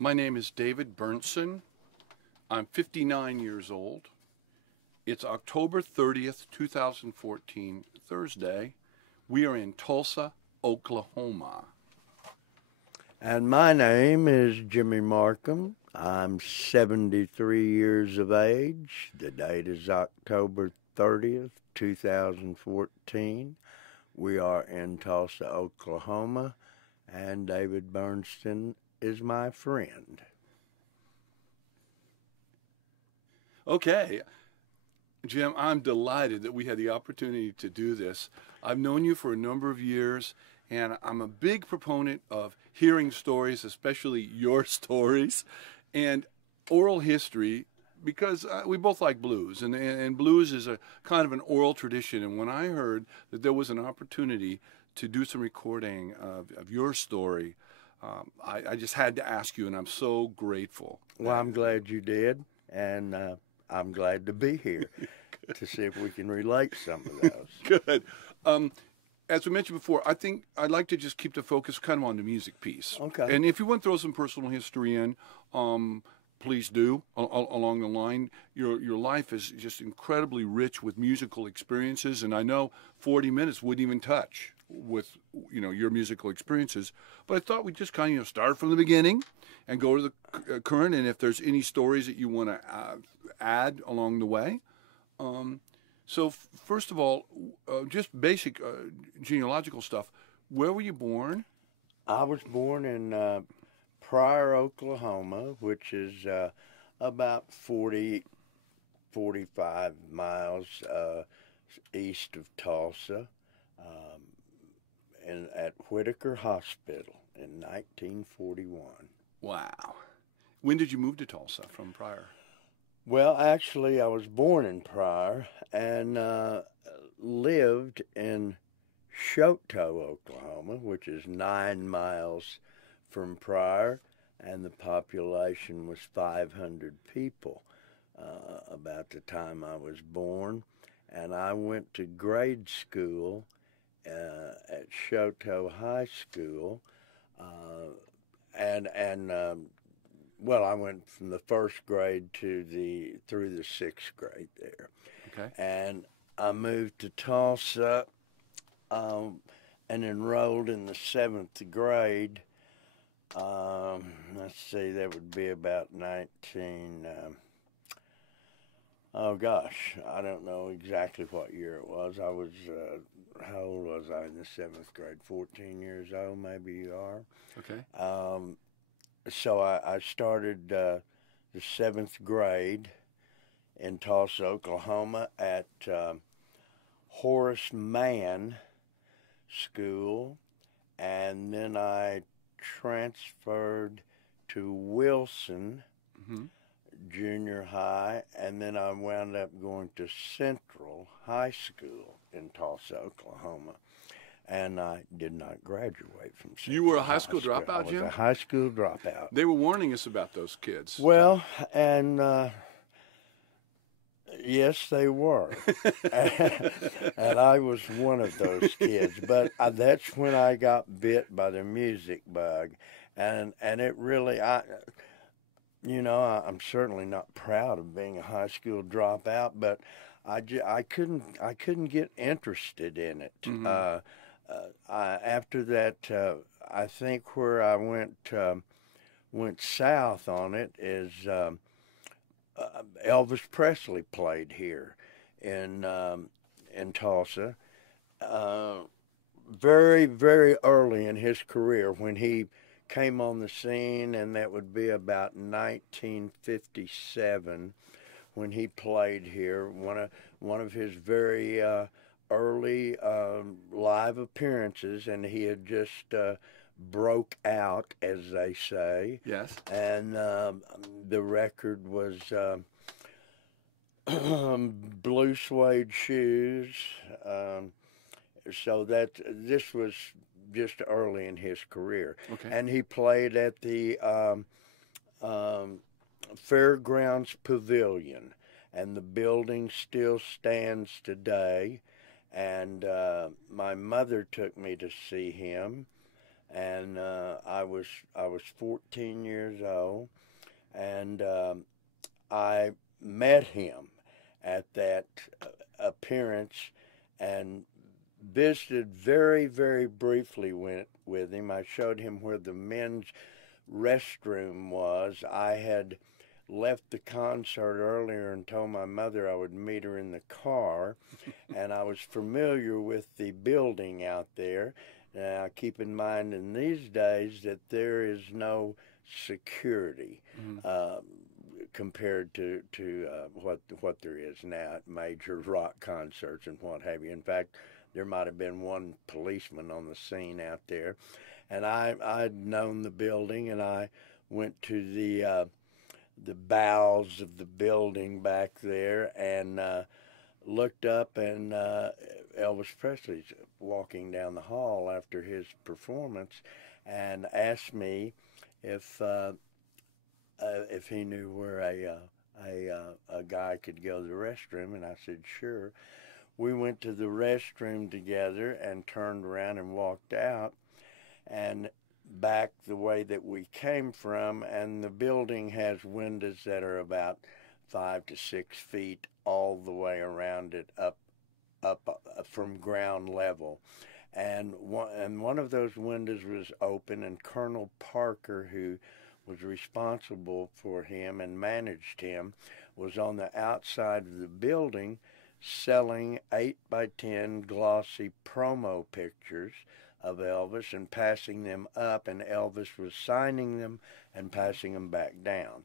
My name is David Berntson. I'm 59 years old. It's October 30th, 2014, Thursday. We are in Tulsa, Oklahoma. And my name is Jimmy Markham. I'm 73 years of age. The date is October 30th, 2014. We are in Tulsa, Oklahoma, and David Berntson is my friend. Okay. Jim, I'm delighted that we had the opportunity to do this. I've known you for a number of years, and I'm a big proponent of hearing stories, especially your stories, and oral history, because we both like blues, and blues is a kind of an oral tradition. And when I heard that there was an opportunity to do some recording of your story, I just had to ask you, and I'm so grateful. Well, I'm glad you did, and I'm glad to be here to see if we can relate some of those. Good. As we mentioned before, I think I'd like to just keep the focus kind of on the music piece. Okay. And if you want to throw some personal history in, please do along the line. Your life is just incredibly rich with musical experiences, and I know 40 minutes wouldn't even touch with your musical experiences. But I thought we'd just kind of start from the beginning and go to the current, and if there's any stories that you want to add along the way. So first of all, just basic genealogical stuff. Where were you born? I was born in Pryor, Oklahoma, which is about 45 miles east of Tulsa, at Whitaker Hospital in 1941. Wow. When did you move to Tulsa from Pryor? Well, actually, I was born in Pryor and lived in Choteau, Oklahoma, which is 9 miles from Pryor, and the population was 500 people about the time I was born. And I went to grade school at Choteau High School, well, I went from the first grade through the 6th grade there. Okay. And I moved to Tulsa and enrolled in the 7th grade. Let's see, that would be about I don't know exactly what year it was. I was, how old was I in the 7th grade? 14 years old, maybe you are. Okay. So I started the 7th grade in Tulsa, Oklahoma at Horace Mann School, and then I transferred to Wilson Junior High, and then I wound up going to Central High School in Tulsa, Oklahoma. And I did not graduate from Central. You were a high school dropout, Jim? I was a high school dropout. They were warning us about those kids. Well, and yes, they were. And I was one of those kids. But that's when I got bit by the music bug. And it really, I'm certainly not proud of being a high school dropout, but I couldn't get interested in it. Mm-hmm. After that, I think where I went south on it is Elvis Presley played here in Tulsa very, very early in his career when he came on the scene, and that would be about 1957 when he played here. One of his very early live appearances, and he had just broke out, as they say. Yes. And the record was Blue Suede Shoes. So this was just early in his career. Okay. And he played at the Fairgrounds Pavilion, and the building still stands today. And my mother took me to see him, and I was 14 years old, and I met him at that appearance and visited very, very briefly with him. I showed him where the men's restroom was. I had left the concert earlier and told my mother I would meet her in the car, and I was familiar with the building out there. Now, keep in mind in these days that there is no security compared to what there is now at major rock concerts and what have you. In fact, there might have been one policeman on the scene out there, and I'd known the building, and I went to the bowels of the building back there and looked up, and Elvis Presley's walking down the hall after his performance, and asked me if he knew where a guy could go to the restroom, and I said sure. We went to the restroom together and turned around and walked out and back the way that we came from, and the building has windows that are about 5 to 6 feet all the way around it up from ground level. And one of those windows was open, and Colonel Parker, who was responsible for him and managed him, was on the outside of the building selling 8x10 glossy promo pictures of Elvis and passing them up, and Elvis was signing them and passing them back down.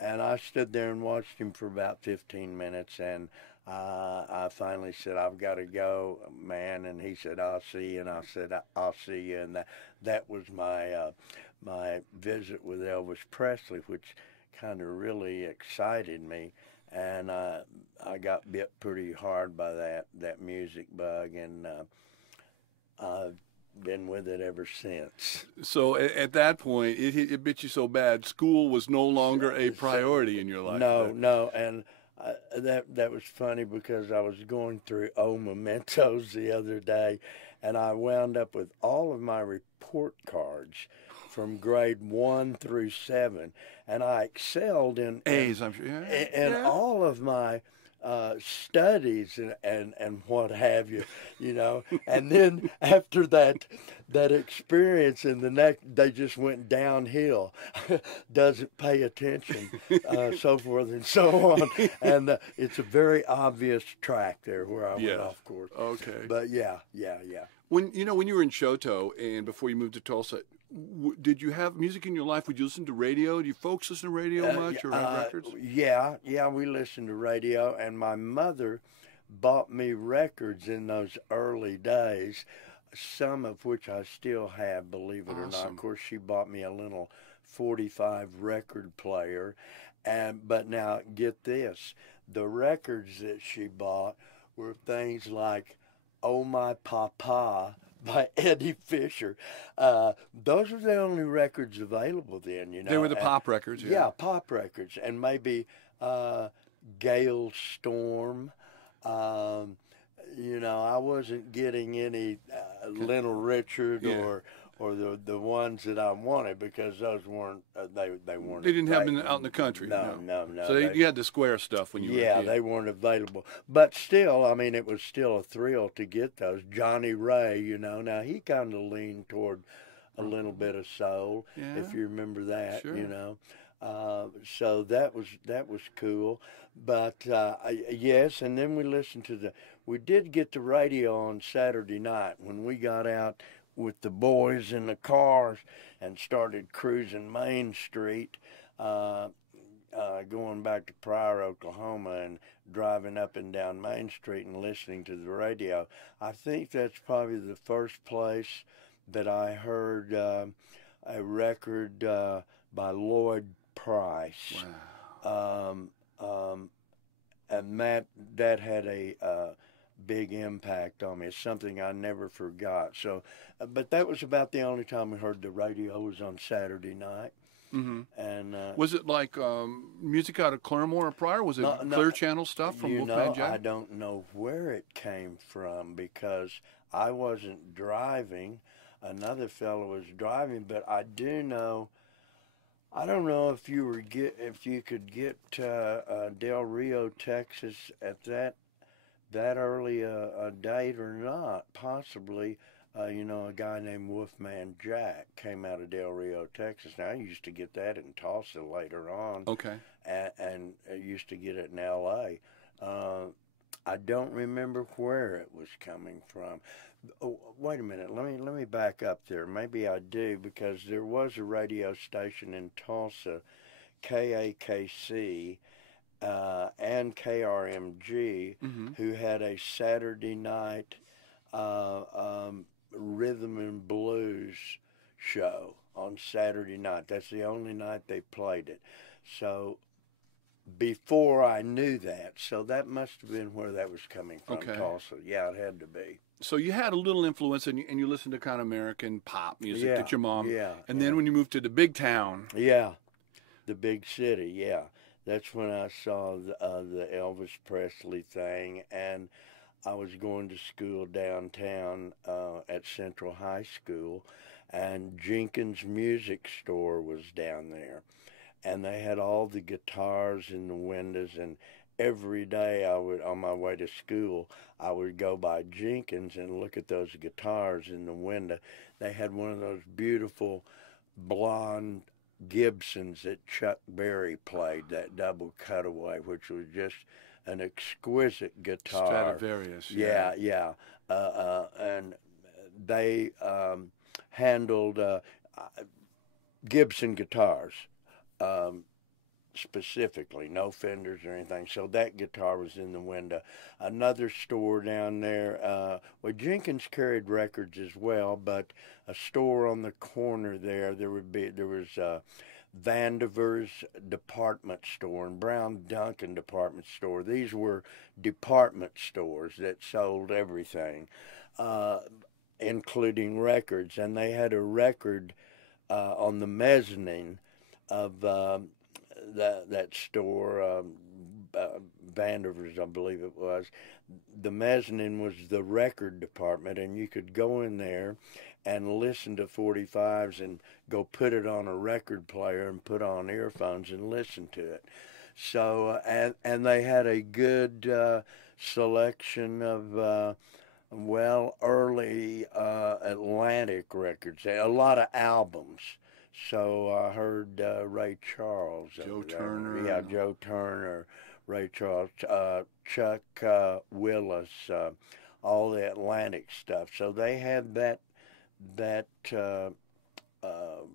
And I stood there and watched him for about 15 minutes, and I finally said, I've got to go, man. And he said, I'll see you. And I said, I'll see you. And that was my visit with Elvis Presley, which kind of really excited me. And I got bit pretty hard by that music bug, and I've been with it ever since. So at that point, it bit you so bad, school was no longer a priority in your life. No, and that was funny because I was going through mementos the other day, and I wound up with all of my report cards from grade 1 through 7, and I excelled in A's, I'm sure. in all of my studies and what have you, and then after that experience, and the next, they just went downhill. Doesn't pay attention, so forth and so on, and it's a very obvious track there where I went off course. Okay, but yeah. When you were in Shoto and before you moved to Tulsa, did you have music in your life? Would you listen to radio? Do you folks listen to radio much or have records? Yeah, we listened to radio, and my mother bought me records in those early days, some of which I still have, believe it or not. Of course, she bought me a little 45 record player, but now get this, the records that she bought were things like Oh My Papa by Eddie Fisher. Those were the only records available then, They were the pop records, yeah. Yeah, pop records, and maybe Gale Storm. I wasn't getting any Little Richard or the ones that I wanted, because those weren't they weren't. They didn't have them out in the country. No. So you had the square stuff when you were a kid. They weren't available. But still, I mean, it was still a thrill to get those. Johnny Ray, now he kind of leaned toward a little bit of soul, if you remember that, sure. So that was cool. But yes, and then we listened to we did get the radio on Saturday night when we got out with the boys in the cars and started cruising Main Street, going back to Pryor, Oklahoma, and driving up and down Main Street and listening to the radio. I think that's probably the first place that I heard a record by Lloyd Price. Wow. And that had a big impact on me. It's something I never forgot. So, but that was about the only time we heard the radio, was on Saturday night. Mm-hmm. And was it like music out of Claremore or Pryor? Was it Clear Channel stuff from Wolfman Jack? I don't know where it came from, because I wasn't driving. another fellow was driving, but I do know. I don't know if you could get Del Rio, Texas at that early a date or not. Possibly, a guy named Wolfman Jack came out of Del Rio, Texas. Now I used to get that in Tulsa later on. Okay. And I used to get it in L.A. I don't remember where it was coming from. Oh, wait a minute. Let me back up there. Maybe I do, because there was a radio station in Tulsa, KAKC, and KRMG, who had a Saturday night rhythm and blues show on Saturday night. That's the only night they played it. So before I knew that, so that must have been where that was coming from, Tulsa. Yeah, it had to be. So you had a little influence, and you listened to kind of American pop music that your mom. Yeah. And then when you moved to the big town. Yeah, the big city. Yeah, that's when I saw the Elvis Presley thing, and I was going to school downtown at Central High School, and Jenkins Music Store was down there, and they had all the guitars in the windows, and every day on my way to school, I would go by Jenkins and look at those guitars in the window. They had one of those beautiful blonde Gibsons that Chuck Berry played, that double cutaway, which was just an exquisite guitar. Stradivarius. Yeah. And they handled Gibson guitars. Specifically, no Fenders or anything. So that guitar was in the window. Another store down there, Jenkins carried records as well, but a store on the corner there was Vandiver's department store and Brown Duncan department store. These were department stores that sold everything, including records, and they had a record on the mezzanine of that store, Vandiver's, I believe it was. The mezzanine was the record department, and you could go in there and listen to 45s and go put it on a record player and put on earphones and listen to it. So, and they had a good selection of, early Atlantic records, a lot of albums. So I heard Ray Charles. Joe Turner. Yeah, Joe Turner, Ray Charles, Chuck Willis, all the Atlantic stuff. So they had that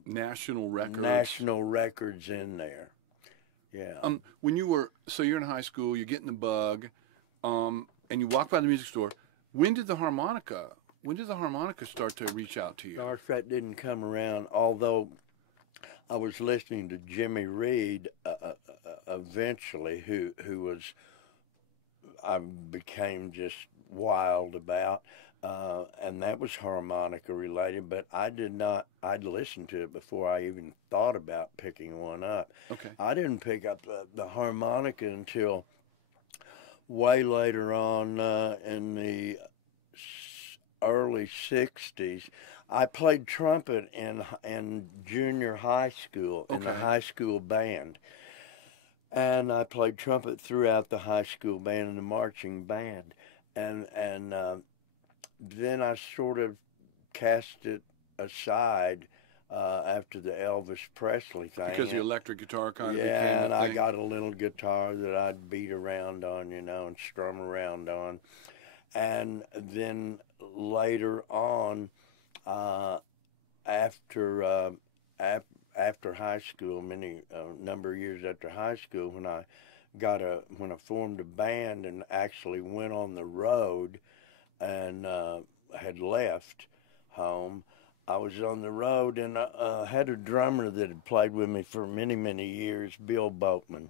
National Records. National Records in there. Yeah. When you're in high school, you're getting the bug, and you walk by the music store. When did the harmonica start to reach out to you? Gosh, that didn't come around, although I was listening to Jimmy Reed eventually, who I became just wild about, and that was harmonica related, but I'd listened to it before I even thought about picking one up. Okay. I didn't pick up the harmonica until way later on in the early 60s. I played trumpet in junior high school, in the high school band. And I played trumpet throughout the high school band and the marching band. And then I sort of cast it aside after the Elvis Presley thing. Because the electric guitar kind of became and a thing. I got a little guitar that I'd beat around on, and strum around on. And then later on, after high school, number of years after high school, when I formed a band and actually went on the road and had left home, I was on the road, and I had a drummer that had played with me for many, many years, Bill Boatman,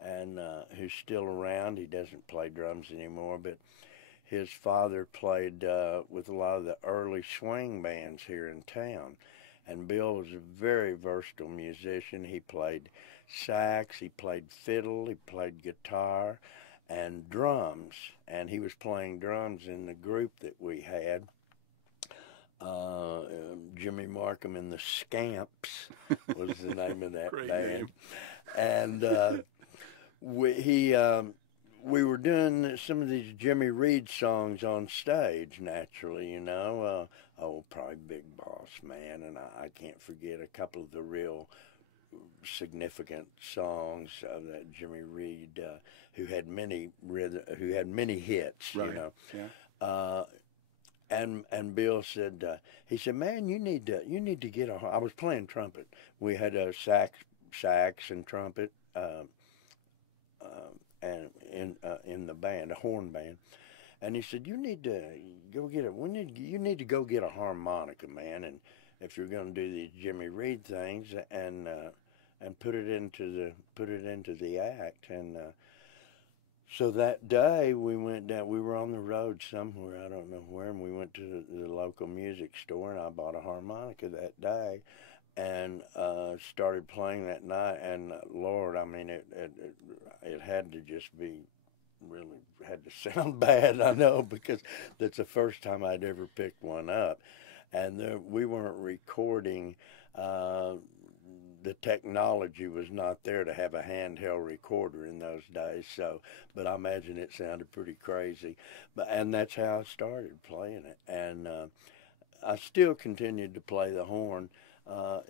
and who's still around. He doesn't play drums anymore, but his father played with a lot of the early swing bands here in town. And Bill was a very versatile musician. He played sax, he played fiddle, he played guitar, and drums. And he was playing drums in the group that we had. Jimmy Markham and the Scamps was the name of that Great band. name. And we were doing some of these Jimmy Reed songs on stage, naturally, you know. Probably Big Boss Man, and I can't forget a couple of the real significant songs of that Jimmy Reed, who had many hits, Right. you know. Yeah. And Bill said, he said, man, you need to get a. I was playing trumpet. We had a sax and trumpet, and in the band, a horn band. And he said, you need to go get it. You need to go get a harmonica, man. And if you're going to do these Jimmy Reed things, and put it into the act. And so that day we went down. We were on the road somewhere, I don't know where, and we went to the local music store, and I bought a harmonica that day, and started playing that night. And Lord, I mean, it had to just be. Really had to sound bad, I know, because that's the first time I'd ever picked one up. And we weren't recording. The technology was not there to have a handheld recorder in those days. So, but I imagine it sounded pretty crazy. And that's how I started playing it. And I still continued to play the horn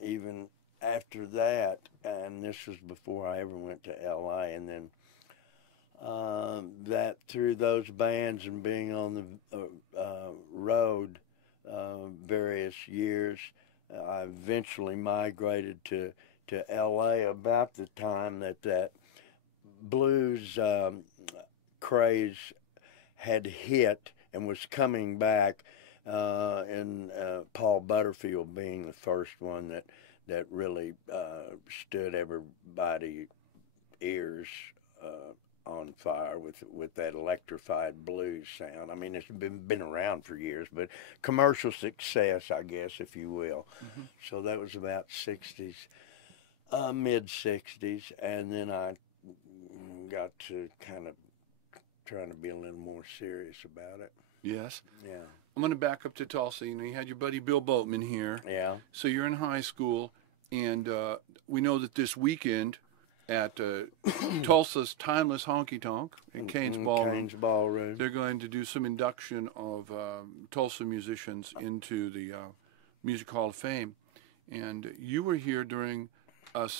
even after that. And this was before I ever went to L.A. And then that through those bands and being on the road various years, I eventually migrated to L.A. about the time that blues craze had hit and was coming back, and Paul Butterfield being the first one that really stood everybody's ears on fire with that electrified blues sound. I mean, it's been around for years, but commercial success, I guess, if you will. Mm-hmm. So that was about 60s, mid 60s, and then I got to kind of trying to be a little more serious about it. Yes. Yeah. I'm going to back up to Tulsa. You know, you had your buddy Bill Boatman here. Yeah. So you're in high school, and we know that this weekend at Tulsa's Timeless Honky Tonk in Kane's Ballroom. They're going to do some induction of Tulsa musicians into the Music Hall of Fame. And you were here during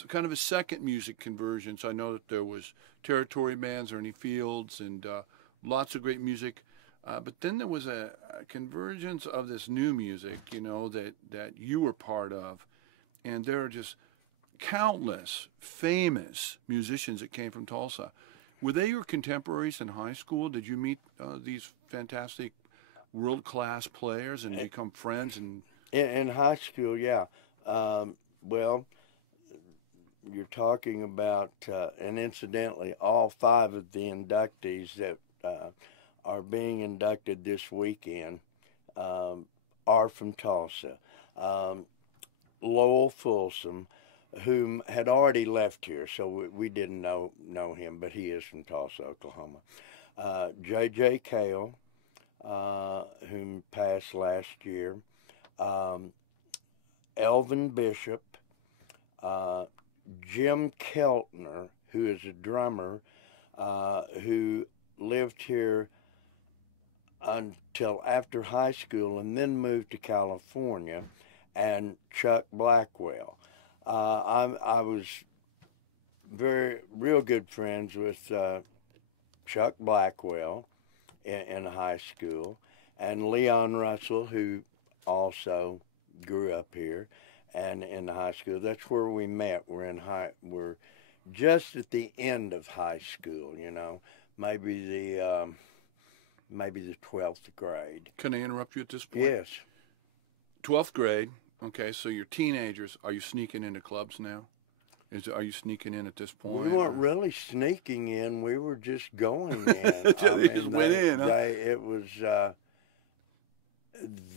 kind of a second music conversion. So I know that there was Territory Bands, Ernie Fields, and lots of great music. But then there was a convergence of this new music, you know, that you were part of. And there are just countless famous musicians that came from Tulsa. Were they your contemporaries in high school? Did you meet these fantastic world-class players and become friends? And in high school, yeah. Well, you're talking about, and incidentally, all 5 of the inductees that are being inducted this weekend are from Tulsa. Lowell Folsom, whom had already left here, so we didn't know him, but he is from Tulsa, Oklahoma. J.J. Cale, whom passed last year. Elvin Bishop. Jim Keltner, who is a drummer, who lived here until after high school and then moved to California, and Chuck Blackwell. I was real good friends with Chuck Blackwell in high school, and Leon Russell, who also grew up here and in high school. That's where we met. We're just at the end of high school, you know, maybe the 12th grade. Can I interrupt you at this point? Yes. 12th grade. Okay, so you're teenagers. Are you sneaking into clubs now? Are you sneaking in at this point? We weren't really sneaking in. We were just going in. They just went in, huh?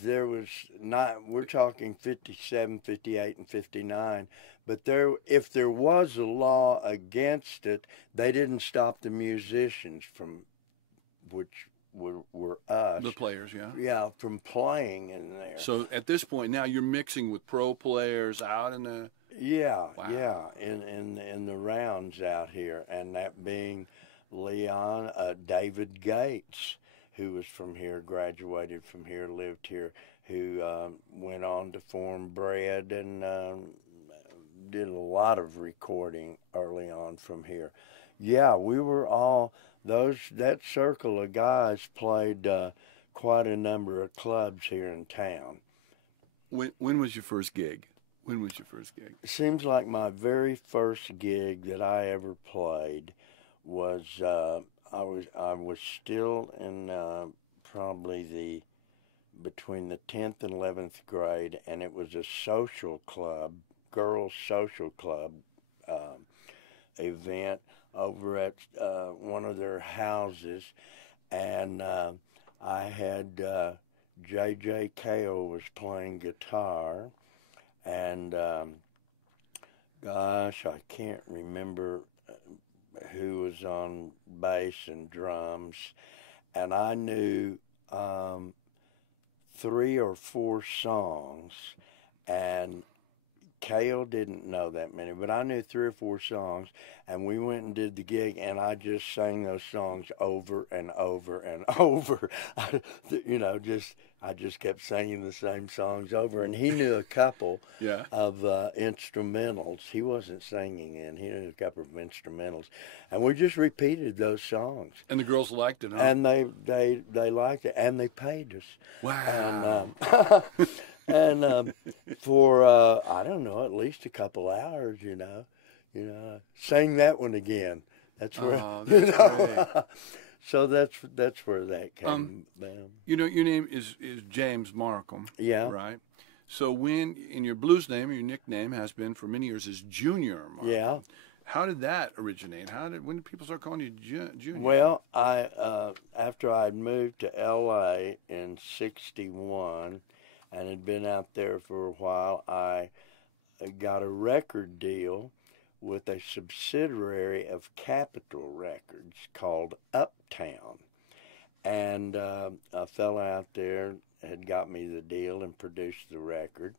There was not, we're talking 57, 58, and 59, but if there was a law against it, they didn't stop the musicians from, which were us. The players, yeah. Yeah, from playing in there. So at this point now you're mixing with pro players out in the... Yeah, Wow. yeah, in the rounds out here, and that being Leon, David Gates, who was from here, graduated from here, lived here, who went on to form Bread and did a lot of recording early on from here. Yeah, we were all that circle of guys played quite a number of clubs here in town. When was your first gig? When was your first gig? It seems like my very first gig that I ever played was I was still in probably between the 10th and 11th grade, and it was a social club, girls' social club event over at one of their houses, and I had J.J. Cale was playing guitar, and gosh, I can't remember who was on bass and drums, and I knew 3 or 4 songs, and Cale didn't know that many, but I knew 3 or 4 songs, and we went and did the gig, and I just sang those songs over and over and over. I just kept singing the same songs over, and he knew a couple of instrumentals. He wasn't singing in. He knew a couple of instrumentals, and we just repeated those songs. And the girls liked it, huh? And they liked it, and they paid us. Wow. And for I don't know, at least a couple hours, sing that one again. That's where great. So that's where that came. Your name is James Markham. Yeah. Right. So when in your blues name, your nickname has been for many years is Junior Markham. Yeah. How did that originate? When did people start calling you Junior? Well, I after I'd moved to L.A. in '61 and had been out there for a while, I got a record deal with a subsidiary of Capitol Records called Uptown. And a fellow out there had got me the deal and produced the record.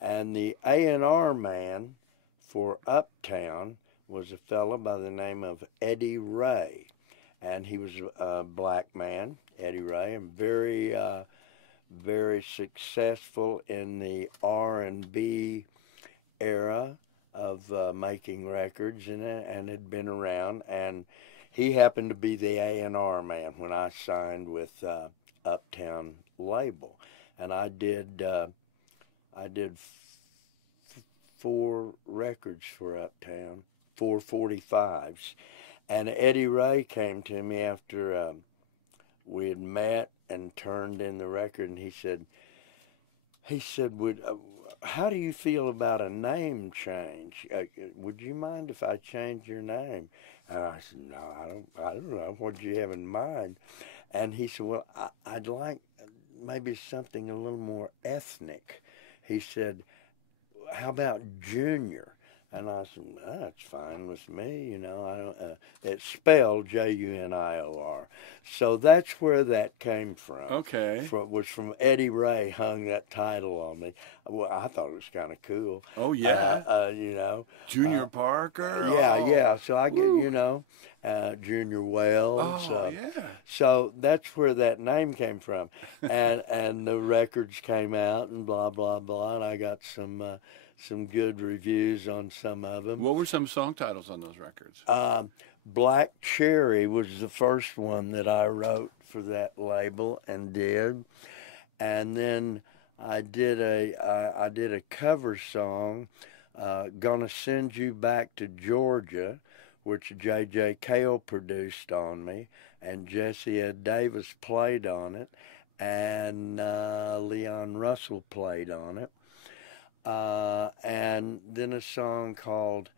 And the A&R man for Uptown was a fellow by the name of Eddie Ray. And he was a black man, Eddie Ray, and very, very successful in the R&B era of making records, and had been around, and he happened to be the A&R man when I signed with Uptown label, and I did 4 records for Uptown, 4 45s, and Eddie Ray came to me after we had met and turned in the record, and he said, how do you feel about a name change? Would you mind if I changed your name? And I said, no, I don't know. What do you have in mind? And he said, well, I'd like maybe something a little more ethnic. He said, how about Junior? And I said, that's fine with me, I don't. It's spelled Junior. So that's where that came from. Okay. Was from Eddie Ray hung that title on me. Well, I thought it was kind of cool. Oh yeah. Junior Parker. Yeah. So I get Junior Wells. Oh yeah. So that's where that name came from, and the records came out and blah blah blah, and I got some good reviews on some of them. What were some song titles on those records? Black Cherry was the first one that I wrote for that label and did. And then I did a cover song, Gonna Send You Back to Georgia, which J.J. Cale produced on me, and Jesse Ed Davis played on it, and Leon Russell played on it. And then a song called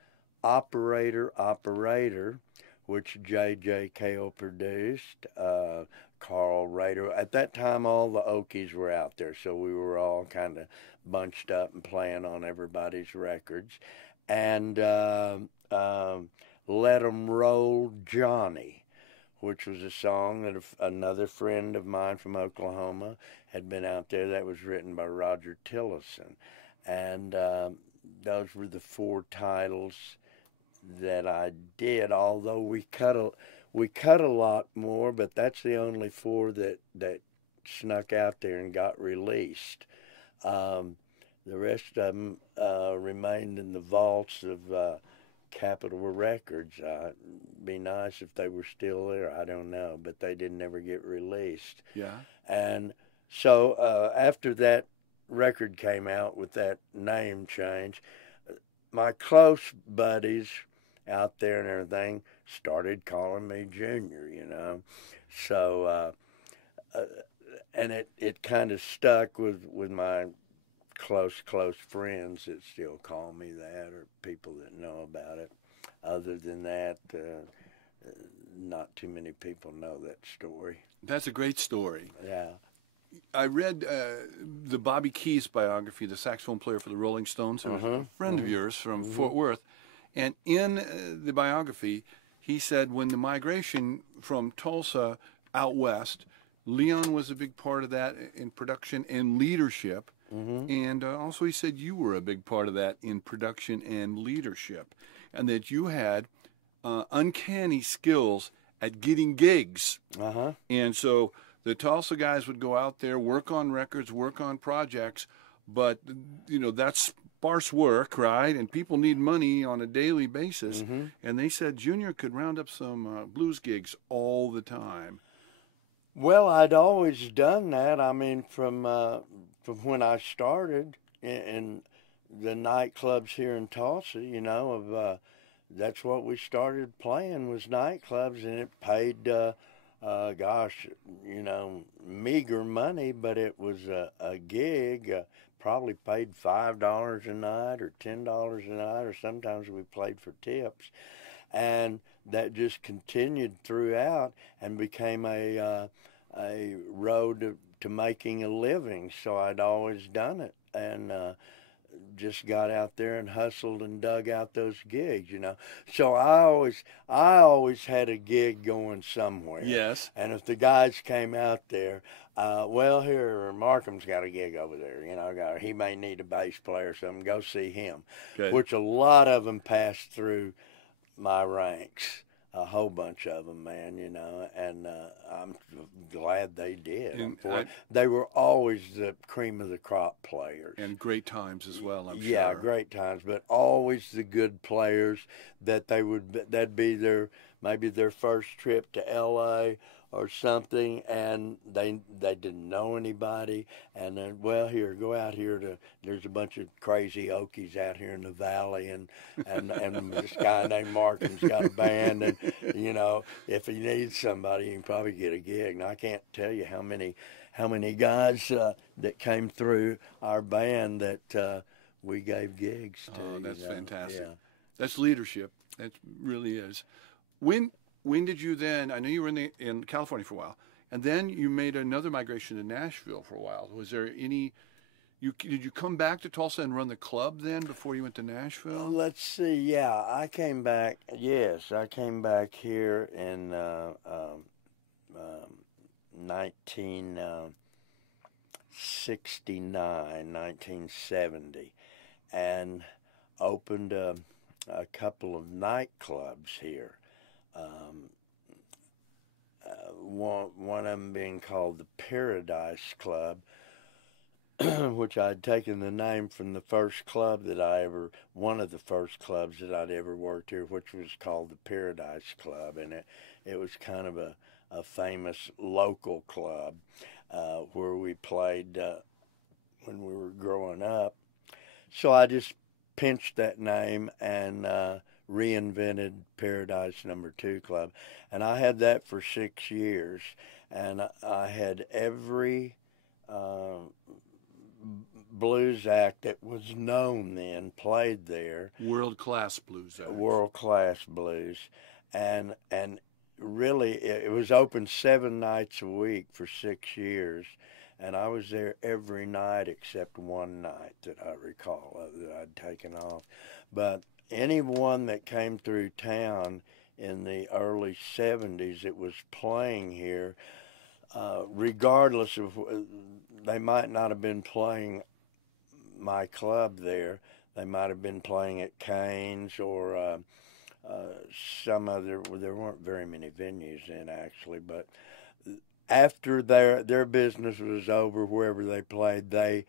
Operator, Operator, which J.J. Cale produced, Carl Rader. At that time, all the Okies were out there, so we were all kind of bunched up and playing on everybody's records. And Let 'Em Roll Johnny, which was a song that another friend of mine from Oklahoma had been out there. That was written by Roger Tillotson. And those were the 4 titles that I did, although we cut a lot more, but that's the only 4 that snuck out there and got released. The rest of them remained in the vaults of Capitol Records. It'd be nice if they were still there. I don't know, but they didn't ever get released. Yeah. And so after that record came out with that name change, my close buddies out there and everything started calling me Junior, you know. So, and it kind of stuck with my close friends that still call me that, or people that know about it. Other than that, not too many people know that story. That's a great story. Yeah. I read the Bobby Keys biography, the saxophone player for the Rolling Stones, who was a friend of yours from Fort Worth. And in the biography, he said when the migration from Tulsa out west, Leon was a big part of that in production and leadership. And also he said you were a big part of that in production and leadership, and that you had uncanny skills at getting gigs. And so the Tulsa guys would go out there, work on records, work on projects, but, you know, that's sparse work, right? And people need money on a daily basis. And they said Junior could round up some blues gigs all the time. Well, I'd always done that. I mean, from when I started in the nightclubs here in Tulsa, you know, that's what we started playing was nightclubs, and it paid, gosh, you know, meager money, but it was a gig. Probably paid $5 a night or $10 a night, or sometimes we played for tips. And that just continued throughout and became a road to making a living. So I'd always done it, and just got out there and hustled and dug out those gigs, you know. So I always had a gig going somewhere. Yes. And if the guys came out there, well, here, Markham's got a gig over there, you know, he may need a bass player or something, go see him. Okay. Which a lot of them passed through my ranks. A whole bunch of them, man, you know, and I'm glad they did. They were always the cream of the crop players. And great times as well, I'm sure. Yeah, great times, but always the good players that'd be maybe their first trip to L.A. or something, and they didn't know anybody, and then, well, here, go out here there's a bunch of crazy Okies out here in the valley, and this guy named Markham's got a band, and, you know, if he needs somebody, he can probably get a gig. And I can't tell you how many guys that came through our band that we gave gigs to. Oh, that's fantastic. Yeah. That's leadership. That really is. When did you then, I know you were in California for a while, and then you made another migration to Nashville for a while. Was there did you come back to Tulsa and run the club then before you went to Nashville? Let's see, yeah, I came back here in 1970, and opened a couple of nightclubs here. One of them being called the Paradise Club, which I'd taken the name from the first club one of the first clubs that I'd ever worked here, which was called the Paradise Club, and it was kind of a famous local club where we played when we were growing up. So I just pinched that name and reinvented Paradise No. 2 Club, and I had that for 6 years, and I had every blues act that was known then played there. World-class blues act. World-class blues, and really it was open 7 nights a week for 6 years, and I was there every night except one night that I recall that I'd taken off. But anyone that came through town in the early 70s that was playing here, regardless of, they might not have been playing my club there. They might have been playing at Cane's or some other, well, there weren't very many venues then actually, but after their business was over, wherever they played, they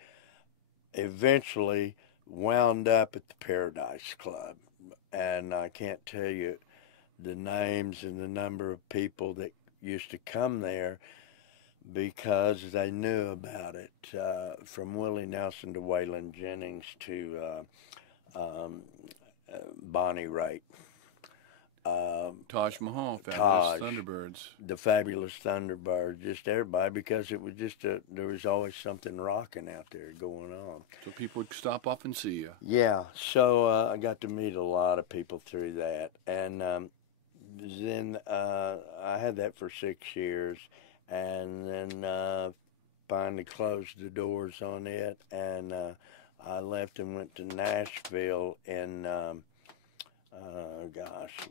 eventually wound up at the Paradise Club. And I can't tell you the names and the number of people that used to come there because they knew about it, from Willie Nelson to Waylon Jennings to Bonnie Raitt. Taj Mahal, Fabulous Thunderbirds. The Fabulous Thunderbirds, just everybody, because it was just there was always something rocking out there going on. So people would stop off and see you. Yeah, so I got to meet a lot of people through that. And then I had that for 6 years, and then finally closed the doors on it, and I left and went to Nashville in...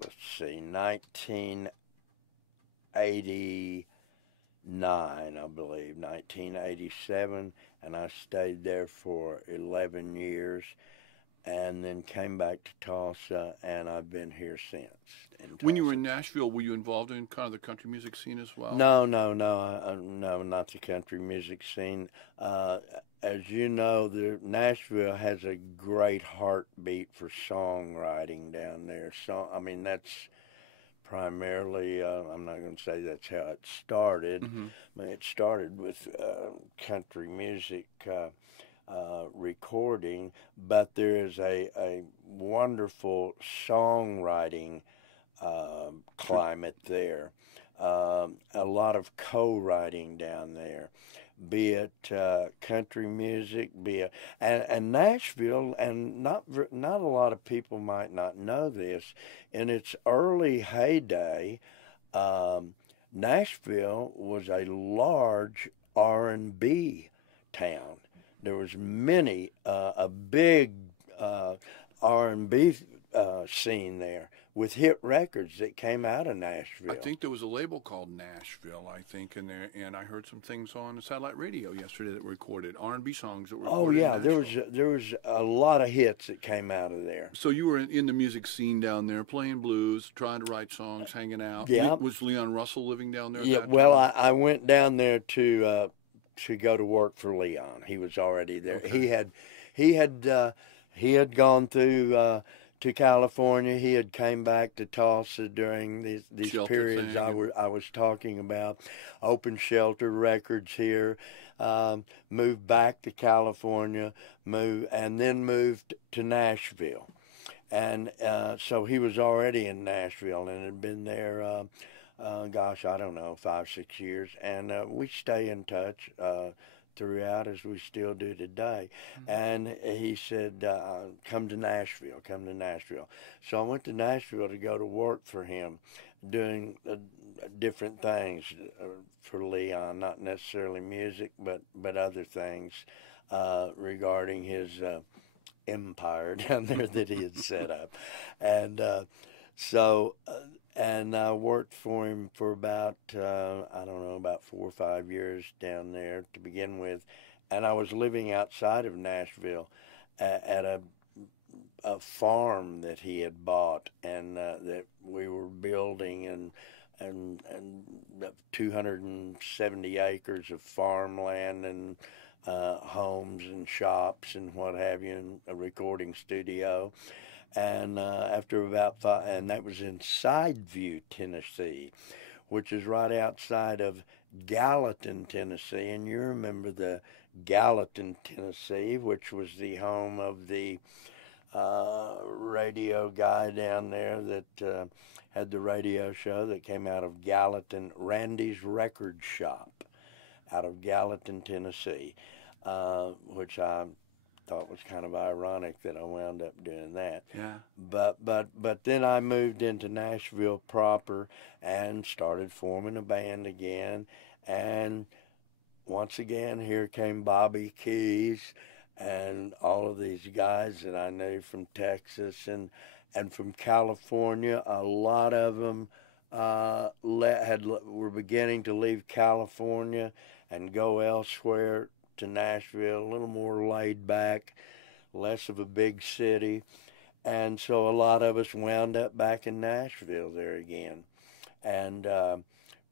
let's see, 1989, I believe, 1987, and I stayed there for 11 years, and then came back to Tulsa, and I've been here since. When you were in Nashville, were you involved in kind of the country music scene as well? No, not the country music scene. As you know, Nashville has a great heartbeat for songwriting down there. So, I mean, that's primarily, I'm not going to say that's how it started. Mm-hmm. I mean, it started with country music recording, but there is a wonderful songwriting climate there. A lot of co-writing down there. Be it country music, and Nashville, and not a lot of people might not know this. In its early heyday, Nashville was a large R&B town. There was a big R&B scene there, with hit records that came out of Nashville. I think there was a label called Nashville, I think, in there, and I heard some things on the satellite radio yesterday that were recorded, R&B songs that were recorded. Oh yeah, in there was a lot of hits that came out of there. So you were in the music scene down there, playing blues, trying to write songs, hanging out. Yeah. Was Leon Russell living down there? Yeah. Well, I went down there to go to work for Leon. He was already there. Okay. He had gone through. To California. He had came back to Tulsa during these periods I was talking about. Opened Shelter Records here, moved back to California, and then moved to Nashville. And so he was already in Nashville and had been there, I don't know, 5-6 years. And we stay in touch throughout, as we still do today. Mm-hmm. And he said, come to Nashville. So I went to Nashville to go to work for him, doing different things for Leon, not necessarily music, but other things regarding his empire down there that he had set up. And and I worked for him for about, about 4 or 5 years down there to begin with. And I was living outside of Nashville at a farm that he had bought and that we were building, and 270 acres of farmland and homes and shops and what have you, and a recording studio. And after about 5, and that was in Sideview, Tennessee, which is right outside of Gallatin, Tennessee. And you remember the Gallatin, Tennessee, which was the home of the radio guy down there that had the radio show that came out of Gallatin, Randy's Record Shop, out of Gallatin, Tennessee, which I thought was kind of ironic that I wound up doing that. Yeah. But then I moved into Nashville proper and started forming a band again. And once again, here came Bobby Keys and all of these guys that I knew from Texas and from California. A lot of them were beginning to leave California and go elsewhere to Nashville, a little more laid back, less of a big city. And so a lot of us wound up back in Nashville there again. And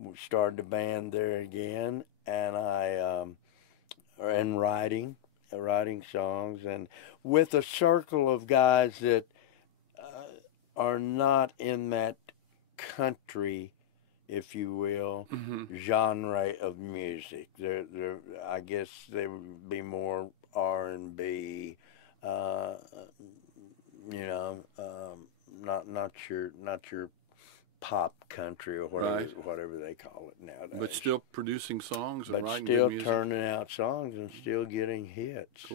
we started a band there again, and and writing songs, and with a circle of guys that are not in that country, if you will, genre of music. I guess they would be more R&B, not your pop country or whatever they call it nowadays. But still producing songs and writing still good music. turning out songs and still getting hits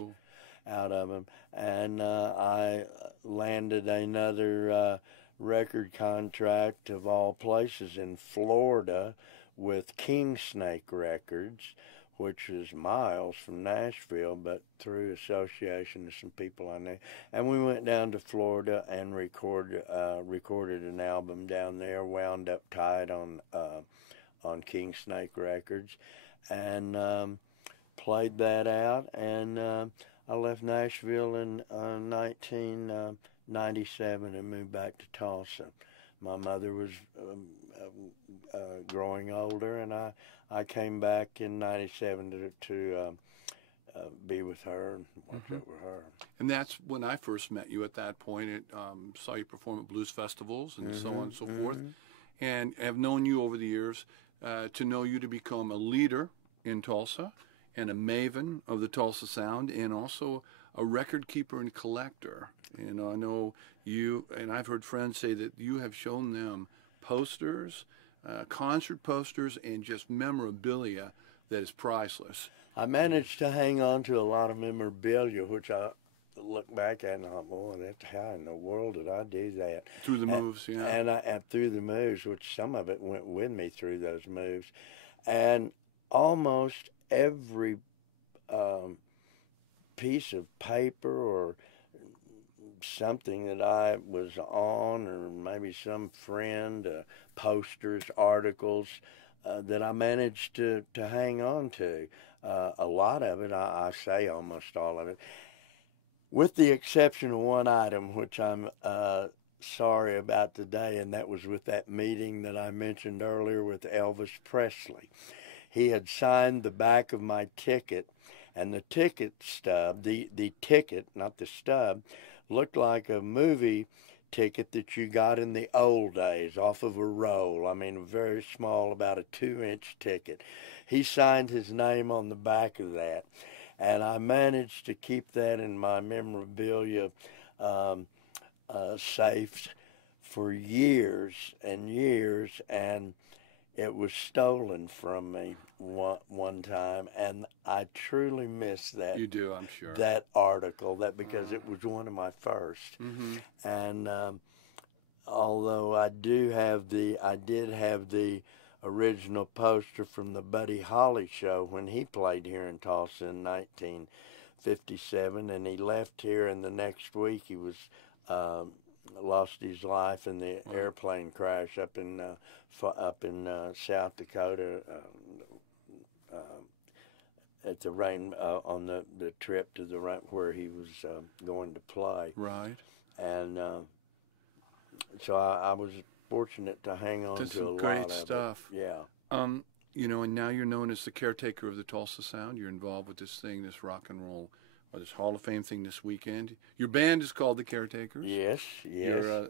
out of them. And I landed another record contract of all places in Florida with King Snake Records, which is miles from Nashville, but through association with some people I knew. And we went down to Florida and recorded an album down there, wound up tied on King Snake Records, and played that out. And I left Nashville in 1997 and moved back to Tulsa. My mother was growing older, and I came back in '97 to be with her and watch over her. And that's when I first met you. At that point, saw you perform at blues festivals and so on and so forth, and have known you over the years to know you to become a leader in Tulsa and a maven of the Tulsa Sound, and also a record keeper and collector. I know you, and I've heard friends say that you have shown them posters, concert posters, and just memorabilia that is priceless. I managed to hang on to a lot of memorabilia, which I look back at and thought, boy, how in the world did I do that? Through the moves, And through the moves, which some of it went with me through those moves. And almost every piece of paper or something that I was on, or maybe some friend, posters, articles that I managed to hang on to. A lot of it, I say almost all of it, with the exception of one item, which I'm sorry about today, and that was with that meeting that I mentioned earlier with Elvis Presley. He had signed the back of my ticket, and the ticket stub, the ticket, not the stub, looked like a movie ticket that you got in the old days off of a roll. I mean, very small, about a 2-inch ticket. He signed his name on the back of that, and I managed to keep that in my memorabilia safe for years and years, and it was stolen from me one time, and I truly miss that. You do, I'm sure. That article, because it was one of my first. And although I did have the original poster from the Buddy Holly show when he played here in Tulsa in 1957, and he left here, and the next week he was lost his life in the airplane crash up in South Dakota at the on the trip to where he was going to play. Right. And so I was fortunate to hang on to a lot great of stuff. it. Yeah. And now you're known as the caretaker of the Tulsa Sound. You're involved with this thing, this rock and roll, or this Hall of Fame thing this weekend. Your band is called the Caretakers. Yes. You're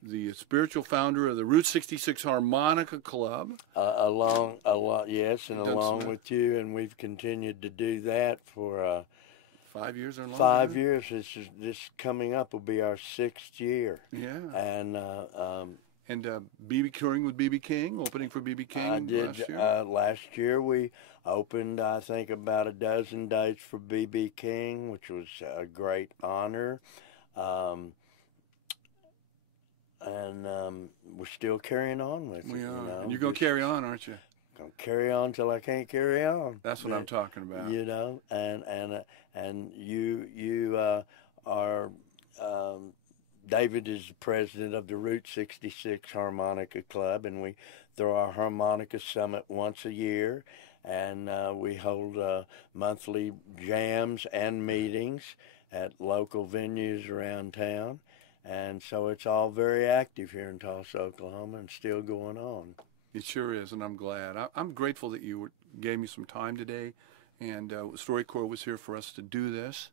the spiritual founder of the Route 66 Harmonica Club. Along with you, and we've continued to do that for 5 years or longer. 5 years. This coming up will be our 6th year. Yeah. And B.B. touring with B.B. King, opening for B.B. King last year. Last year we opened, I think, about a dozen dates for B.B. King, which was a great honor. And we're still carrying on with it. We are. And you're going to carry on, aren't you? gonna carry on till I can't carry on. That's what I'm talking about. You know, and you are. David is the president of the Route 66 Harmonica Club, and we throw our harmonica summit once a year, and we hold monthly jams and meetings at local venues around town, and so it's all very active here in Tulsa, Oklahoma, and still going on. It sure is, and I'm glad. I'm grateful that you gave me some time today, and StoryCorps was here for us to do this.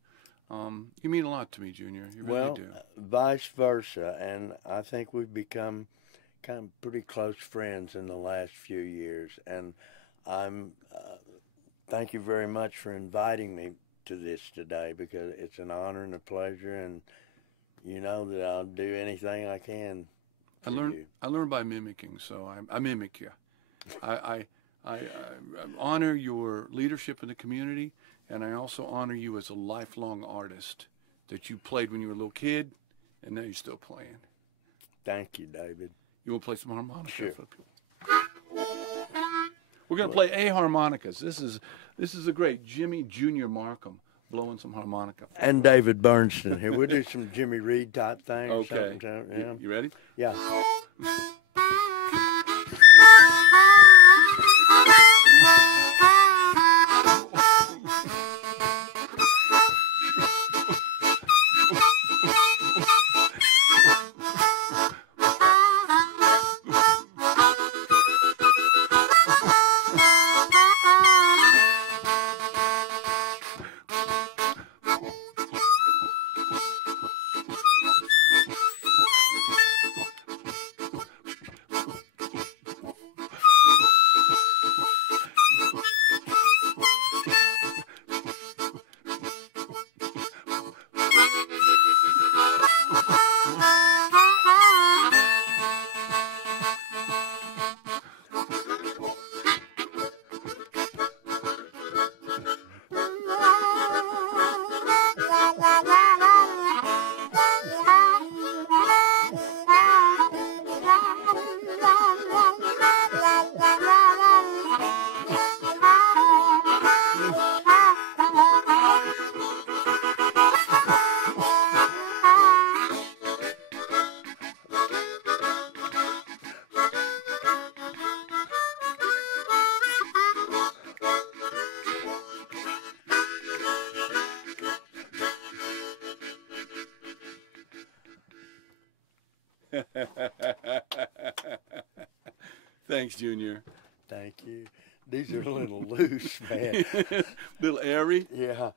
You mean a lot to me, Junior. You really do. Vice versa, and I think we've become kind of pretty close friends in the last few years, and I'm thank you very much for inviting me to this today, because it's an honor and a pleasure, and you know that I'll do anything I can. I learn by mimicking, so I mimic you. I honor your leadership in the community, and I also honor you as a lifelong artist, that you played when you were a little kid, and now you're still playing. Thank you, David. You want to play some harmonica Sure. for the people? We're going to play A harmonicas. This is a great Jimmy Jr. Markham blowing some harmonica. And David Berntson here. We'll do some Jimmy Reed type things. Okay. Yeah. You ready? Yeah. Thanks, Junior. Thank you. These are a little loose, man. Little airy. Yeah.